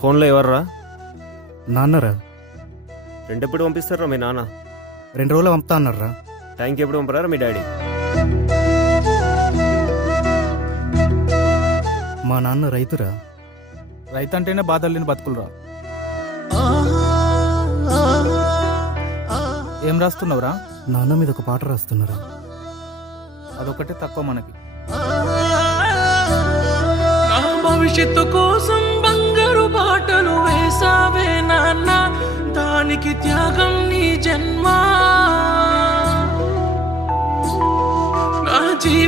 ఫోన్లో ఎవర్రా? నాన్నరా రెంట్ ఎప్పుడు పంపిస్తారా మీ నాన్న? 2 రోజులు పంపుతా అన్నారా. టైంకి ఎప్పుడు పంపరారా మీ డాడీ? మా నాన్న రైతురా. రైతు అంటేనే బాధలు లేని బతుకులురా. ఏం రాస్తున్నావురా? నాన్న మీద ఒక పాట రాస్తున్నారా. అదొకటే తక్కువ మనకి. నా భవిష్యత్తు కోసం బంగారు బాటలు వేసావే నాన్న, దానికి త్యాగం నీ జన్మ. నా జీవితం